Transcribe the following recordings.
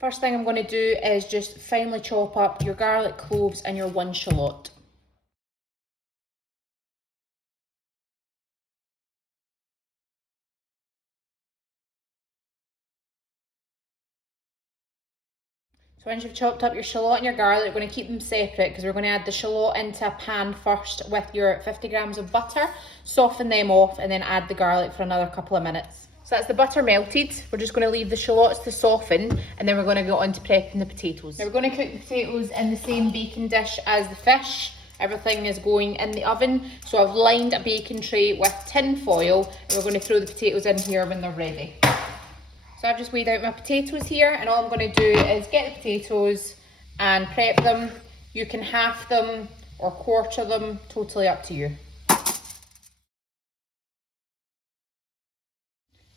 First thing I'm going to do is just finely chop up your garlic cloves and your 1 shallot. So once you've chopped up your shallot and your garlic, we're going to keep them separate because we're going to add the shallot into a pan first with your 50 grams of butter, soften them off, and then add the garlic for another couple of minutes. So that's the butter melted. We're just going to leave the shallots to soften, and then we're going to go on to prepping the potatoes. Now we're going to cook the potatoes in the same baking dish as the fish. Everything is going in the oven. So I've lined a baking tray with tin foil, and we're going to throw the potatoes in here when they're ready. So I've just weighed out my potatoes here, and all I'm going to do is get the potatoes and prep them. You can half them or quarter them, totally up to you.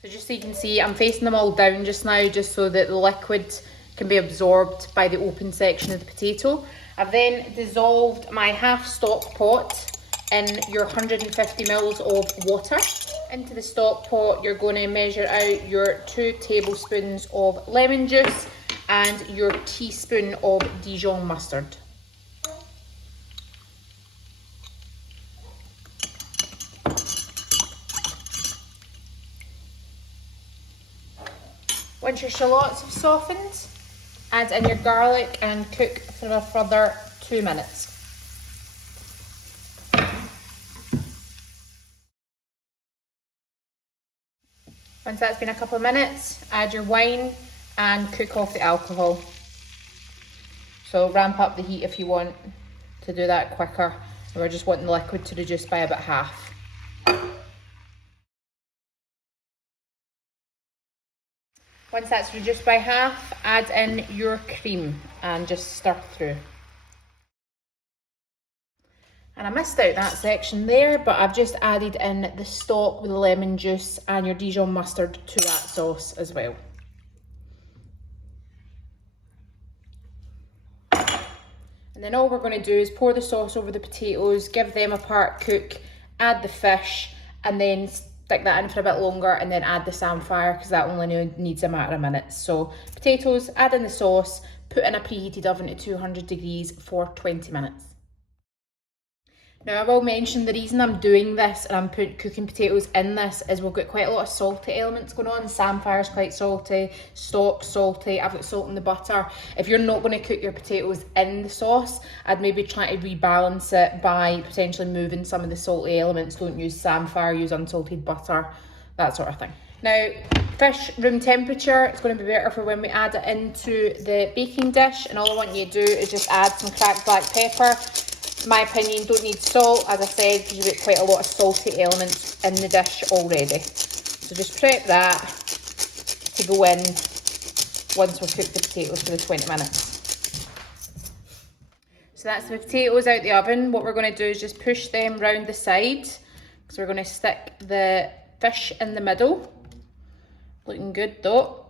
So just so you can see, I'm facing them all down just now, just so that the liquid can be absorbed by the open section of the potato. I've then dissolved my half stock pot in your 150 mils of water. Into the stock pot, you're going to measure out your 2 tablespoons of lemon juice and your teaspoon of Dijon mustard. Once your shallots have softened, add in your garlic and cook for a further 2 minutes. Once that's been a couple of minutes, add your wine and cook off the alcohol. So ramp up the heat if you want to do that quicker. We're just wanting the liquid to reduce by about half. Once that's reduced by half, add in your cream and just stir through. And I missed out that section there, but I've just added in the stock with the lemon juice and your Dijon mustard to that sauce as well. And then all we're going to do is pour the sauce over the potatoes, give them a part cook, add the fish, and then stick that in for a bit longer, and then add the samphire because that only needs a matter of minutes. So potatoes, add in the sauce, put in a preheated oven to 200 degrees for 20 minutes. Now I will mention the reason I'm doing this and I'm cooking potatoes in this is we've got quite a lot of salty elements going on. Samphire's quite salty, stock's salty, I've got salt in the butter. If you're not going to cook your potatoes in the sauce, I'd maybe try to rebalance it by potentially moving some of the salty elements. Don't use samphire, use unsalted butter, that sort of thing. Now, fish room temperature, it's going to be better for when we add it into the baking dish, and all I want you to do is just add some cracked black pepper. In my opinion, don't need salt, as I said, because you've got quite a lot of salty elements in the dish already. So just prep that to go in once we've cooked the potatoes for the 20 minutes. So that's the potatoes out the oven. What we're going to do is just push them round the side. So we're going to stick the fish in the middle. Looking good though.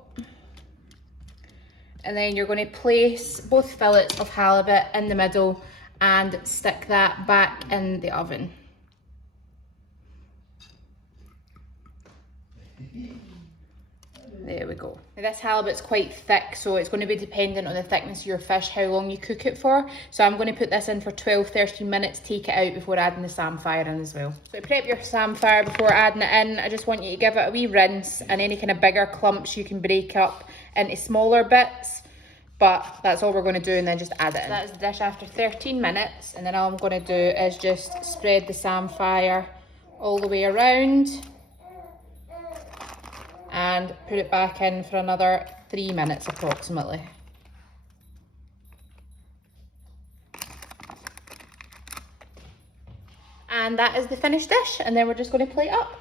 And then you're going to place both fillets of halibut in the middle and stick that back in the oven. There we go. Now this halibut's quite thick, so it's going to be dependent on the thickness of your fish, how long you cook it for. So I'm going to put this in for 12-13 minutes, take it out before adding the samphire in as well. So prep your samphire before adding it in. I just want you to give it a wee rinse, and any kind of bigger clumps you can break up into smaller bits. But that's all we're going to do, and then just add it in. That is the dish after 13 minutes, and then all I'm going to do is just spread the samphire all the way around and put it back in for another 3 minutes approximately. And that is the finished dish, and then we're just going to plate up.